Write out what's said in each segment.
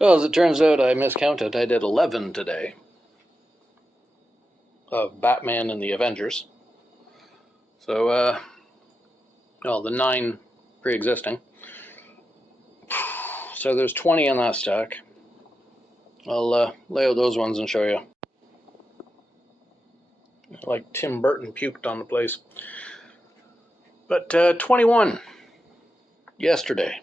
Well, as it turns out, I miscounted. I did 11 today of Batman and the Avengers. So, well, the 9 pre-existing. So there's 20 in that stack. I'll lay out those ones and show you. Like Tim Burton puked on the place. But 21 yesterday.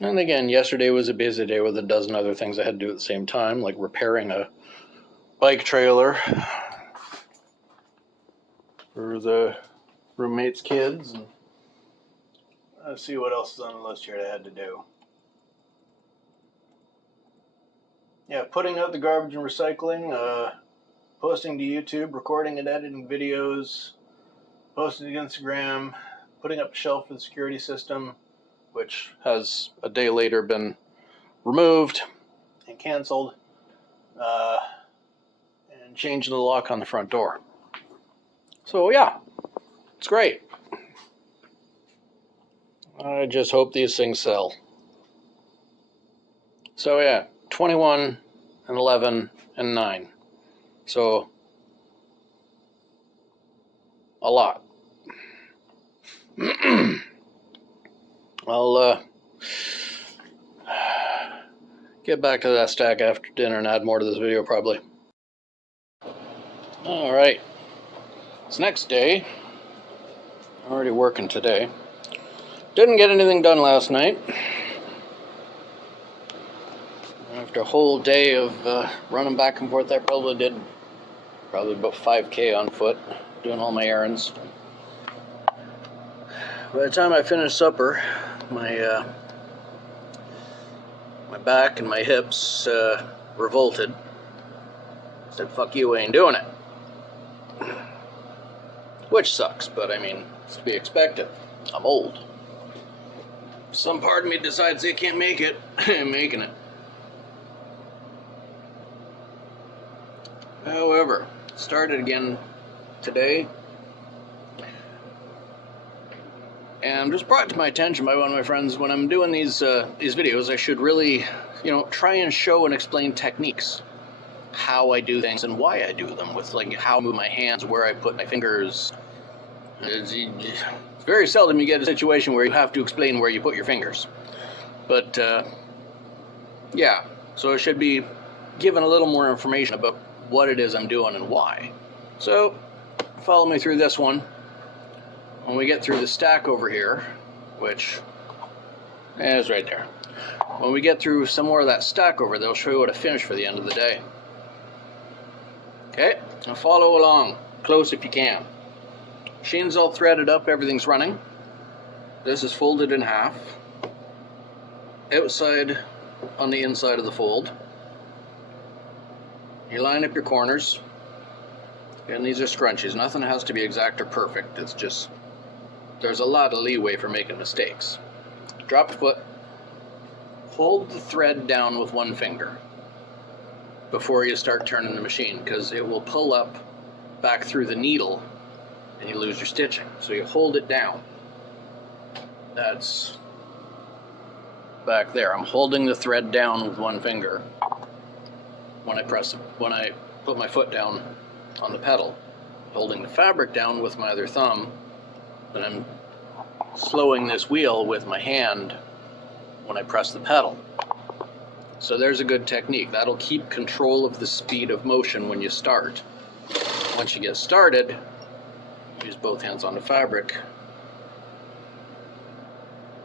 And again, yesterday was a busy day with a dozen other things I had to do at the same time, like repairing a bike trailer for the roommate's kids. And let's see what else is on the list here that I had to do. Yeah, putting out the garbage and recycling, posting to YouTube, recording and editing videos, posting to Instagram, putting up a shelf for the security system, which has a day later been removed and canceled, and changing the lock on the front door. So yeah, it's great. I just hope these things sell. So yeah, 21 and 11 and 9. So a lot. I'll get back to that stack after dinner and add more to this video probably. Alright, it's next day. Already working today. Didn't get anything done last night. After a whole day of running back and forth, I probably did about 5K on foot, doing all my errands. By the time I finished supper, my back and my hips revolted. I said, fuck you, I ain't doing it. Which sucks, but I mean, it's to be expected. I'm old. Some part of me decides they can't make it. I'm making it. However, started again today. And just brought to my attention by one of my friends, when I'm doing these videos, I should really, try and show and explain techniques. How I do things and why I do them, with like how I move my hands, where I put my fingers. It's very seldom you get a situation where you have to explain where you put your fingers. But yeah, so I should be given a little more information about what it is I'm doing and why. So follow me through this one. When we get through the stack over here, which is right there. When we get through some more of that stack over there, I'll show you what I finished for the end of the day. Okay, now follow along, close if you can. Machine's all threaded up, everything's running. This is folded in half. Outside on the inside of the fold. You line up your corners. And these are scrunchies. Nothing has to be exact or perfect. It's just, there's a lot of leeway for making mistakes. Drop a foot. Hold the thread down with one finger before you start turning the machine, because it will pull up back through the needle and you lose your stitching. So you hold it down. That's back there. I'm holding the thread down with one finger when I put my foot down on the pedal, holding the fabric down with my other thumb, and I'm slowing this wheel with my hand when I press the pedal. So there's a good technique. That'll keep control of the speed of motion when you start. Once you get started, use both hands on the fabric.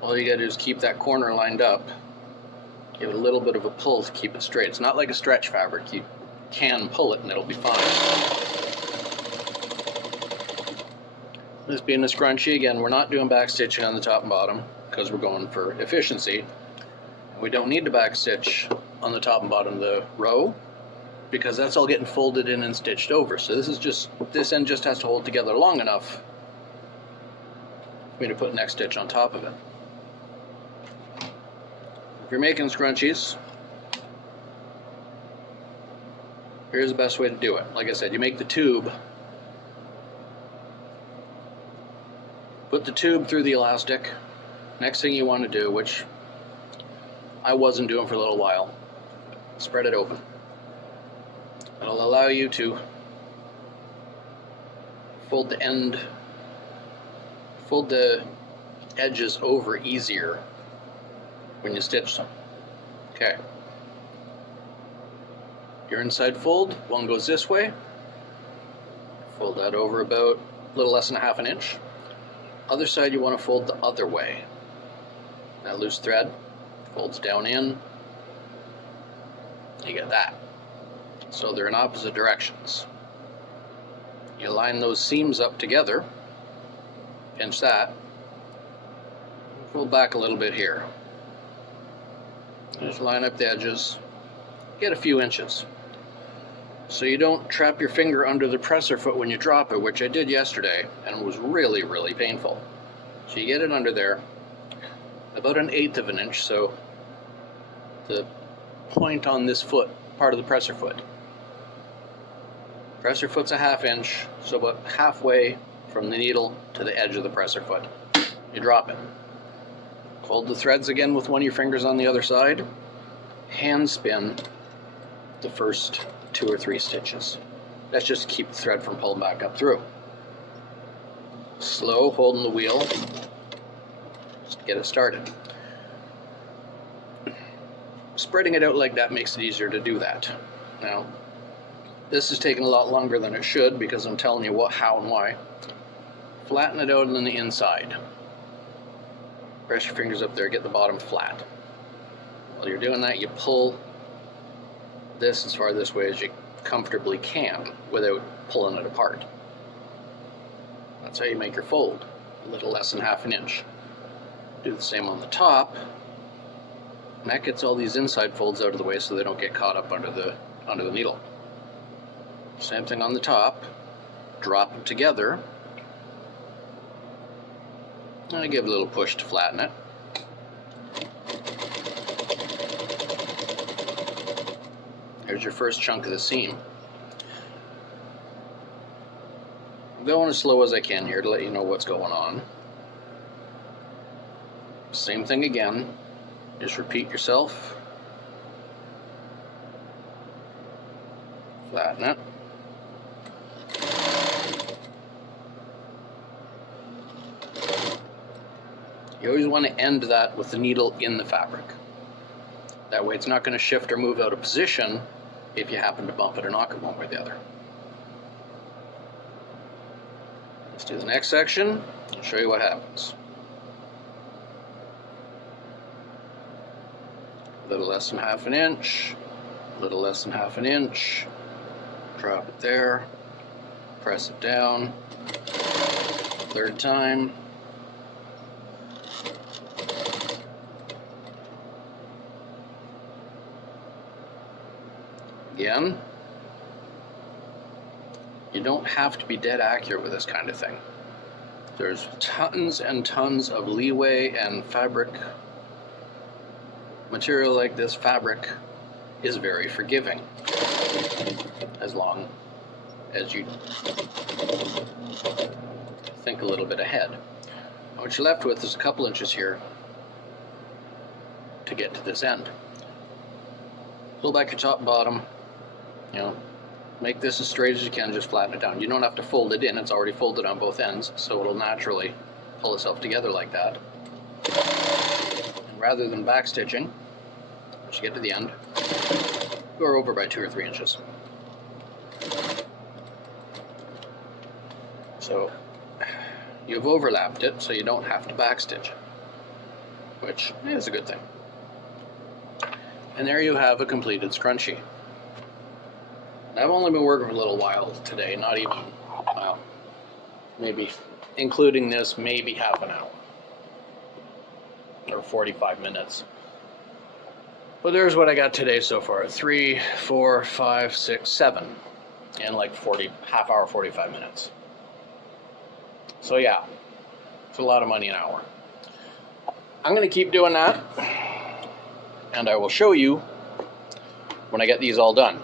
All you gotta do is keep that corner lined up. Give it a little bit of a pull to keep it straight. It's not like a stretch fabric. You can pull it and it'll be fine. This being a scrunchie, again, we're not doing back stitching on the top and bottom because we're going for efficiency. We don't need to back stitch on the top and bottom of the row because that's all getting folded in and stitched over. So this end just has to hold together long enough for me to put next stitch on top of it. If you're making scrunchies, here's the best way to do it. Like I said, you make the tube, put the tube through the elastic. Next thing you want to do, which I wasn't doing for a little while. Spread it open. It'll allow you to fold the edges over easier when you stitch them. Okay. Your inside fold, one goes this way. Fold that over about a little less than ½ inch. Other side you want to fold the other way. That loose thread folds down in. You get that. So they're in opposite directions. You line those seams up together, pinch that, fold back a little bit here. Just line up the edges, get a few inches. So you don't trap your finger under the presser foot when you drop it, which I did yesterday, and it was really, really painful. So you get it under there, about 1/8 of an inch, so the point on this foot, part of the presser foot. Presser foot's a ½ inch, so about halfway from the needle to the edge of the presser foot. You drop it. Hold the threads again with one of your fingers on the other side. Hand spin the first 2 or 3 stitches. That's just to keep the thread from pulling back up through. Slow, holding the wheel, just to get it started. Spreading it out like that makes it easier to do that. Now, this is taking a lot longer than it should because I'm telling you what, how, and why. Flatten it out on the inside. Press your fingers up there, get the bottom flat. While you're doing that, you pull this as far this way as you comfortably can without pulling it apart. That's how you make your fold, a little less than ½ inch. Do the same on the top, and that gets all these inside folds out of the way so they don't get caught up under the needle. Same thing on the top, drop them together, and I give a little push to flatten it. There's your first chunk of the seam. I'm going as slow as I can here to let you know what's going on. Same thing again. Just repeat yourself. Flatten it. You always want to end that with the needle in the fabric. That way it's not going to shift or move out of position if you happen to bump it or knock it one way or the other. Let's do the next section and show you what happens. A little less than ½ inch, a little less than ½ inch, drop it there, press it down, 3rd time. Again, you don't have to be dead accurate with this kind of thing. There's tons and tons of leeway, and fabric, material like this, fabric, is very forgiving, as long as you think a little bit ahead. What you're left with is a couple inches here to get to this end. Pull back your top and bottom. You know, make this as straight as you can, just flatten it down. You don't have to fold it in, it's already folded on both ends, so it'll naturally pull itself together like that. And rather than back stitching, once you get to the end, go over by 2 or 3 inches. So you've overlapped it, so you don't have to back stitch, which is a good thing. And there you have a completed scrunchie. I've only been working for a little while today, not even, well, maybe, including this, maybe ½ an hour. Or 45 minutes. But there's what I got today so far. 3, 4, 5, 6, 7. In like ½ hour, 45 minutes. So yeah, it's a lot of money an hour. I'm going to keep doing that. And I will show you when I get these all done.